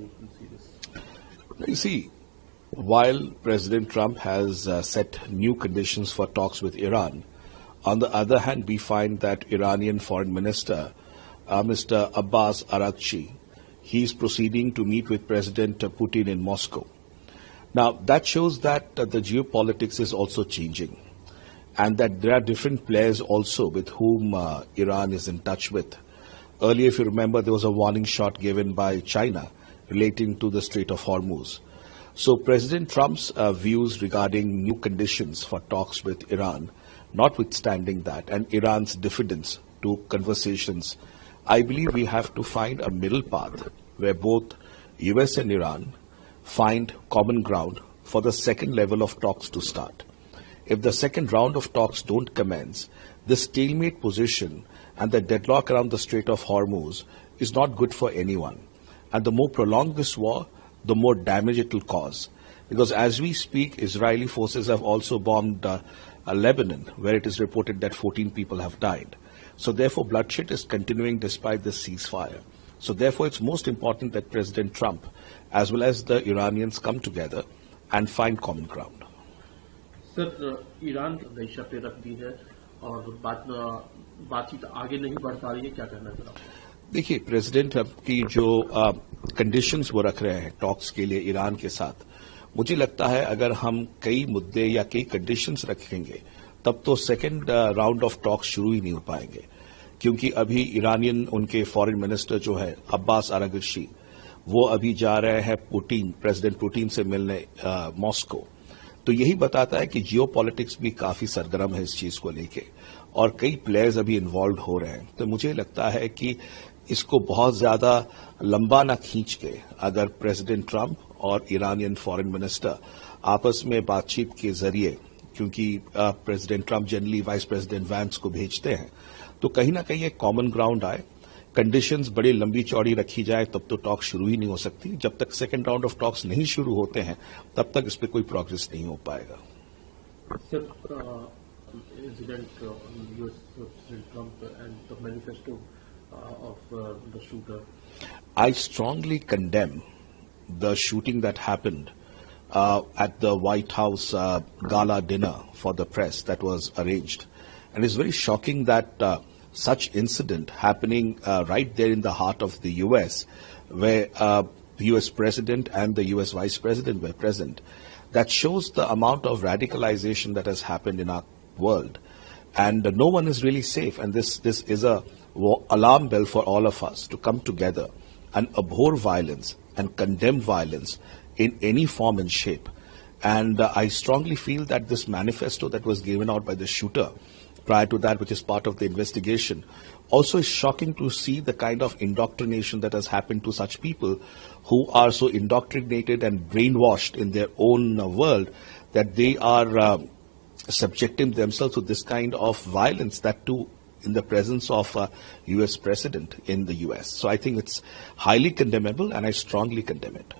do you see this? You see, while President Trump has set new conditions for talks with Iran, on the other hand, we find that Iranian Foreign Minister, Mr. Abbas Araghchi, he is proceeding to meet with President Putin in Moscow. Now, that shows that the geopolitics is also changing, and that there are different players also with whom Iran is in touch with. Earlier, if you remember, there was a warning shot given by China relating to the Strait of Hormuz. So President Trump's views regarding new conditions for talks with Iran, notwithstanding that, and Iran's diffidence to conversations, I believe we have to find a middle path where both US and Iran find common ground for the second level of talks to start. If the second round of talks don't commence, this stalemate position and the deadlock around the Strait of Hormuz is not good for anyone. And the more prolonged this war, the more damage it will cause. Because as we speak, Israeli forces have also bombed Lebanon, where it is reported that 14 people have died. So therefore, bloodshed is continuing despite this ceasefire. So therefore, it's most important that President Trump, as well as the Iranians, come together and find common ground. Sir, Iran नई शर्तें रख दी है और बातचीत आगे नहीं बढ़ पा रही है, क्या कहना है? देखिए, प्रेसिडेंट ट्रंप की जो कंडीशंस वो रख रहे हैं टॉक्स के लिए ईरान के साथ, मुझे लगता है अगर हम कई मुद्दे या कई कंडीशंस रखेंगे तब तो सेकंड राउंड ऑफ टॉक्स शुरू ही नहीं हो पाएंगे, क्योंकि अभी ईरानियन उनके फॉरेन मिनिस्टर जो है अब्बास अरागची, वो अभी जा रहे हैं प्रेसिडेंट पुतिन से मिलने मॉस्को। तो यही बताता है कि जियो पॉलिटिक्स भी काफी सरगर्म है इस चीज को लेके और कई प्लेयर्स अभी इन्वॉल्व हो रहे हैं। तो मुझे लगता है कि इसको बहुत ज्यादा लंबा ना खींच के अगर प्रेसिडेंट ट्रंप और ईरानियन फॉरेन मिनिस्टर आपस में बातचीत के जरिए, क्योंकि president Trump generally vice president Vance को भेजते हैं, तो कहीं ना कहीं एक कॉमन ग्राउंड आए, कंडीशंस बड़ी लंबी चौड़ी रखी जाए, तब तो टॉक शुरू ही नहीं हो सकती। जब तक सेकंड राउंड ऑफ टॉक्स नहीं शुरू होते हैं तब तक इस पर कोई प्रोग्रेस नहीं हो पाएगा। Sir, incident US president Trump and the manifesto of the shooter. I strongly condemn the shooting that happened at the White House gala dinner for the press that was arranged. And it's very shocking that such incident happening right there in the heart of the U.S., where the U.S. President and the U.S. Vice President were present. That shows the amount of radicalization that has happened in our world. And no one is really safe. And this is a alarm bell for all of us to come together and abhor violence and condemn violence in any form and shape. And I strongly feel that this manifesto that was given out by the shooter prior to that, which is part of the investigation, also is shocking to see the kind of indoctrination that has happened to such people who are so indoctrinated and brainwashed in their own world that they are subjecting themselves to this kind of violence, that too in the presence of a U.S. president in the U.S. So I think it's highly condemnable and I strongly condemn it.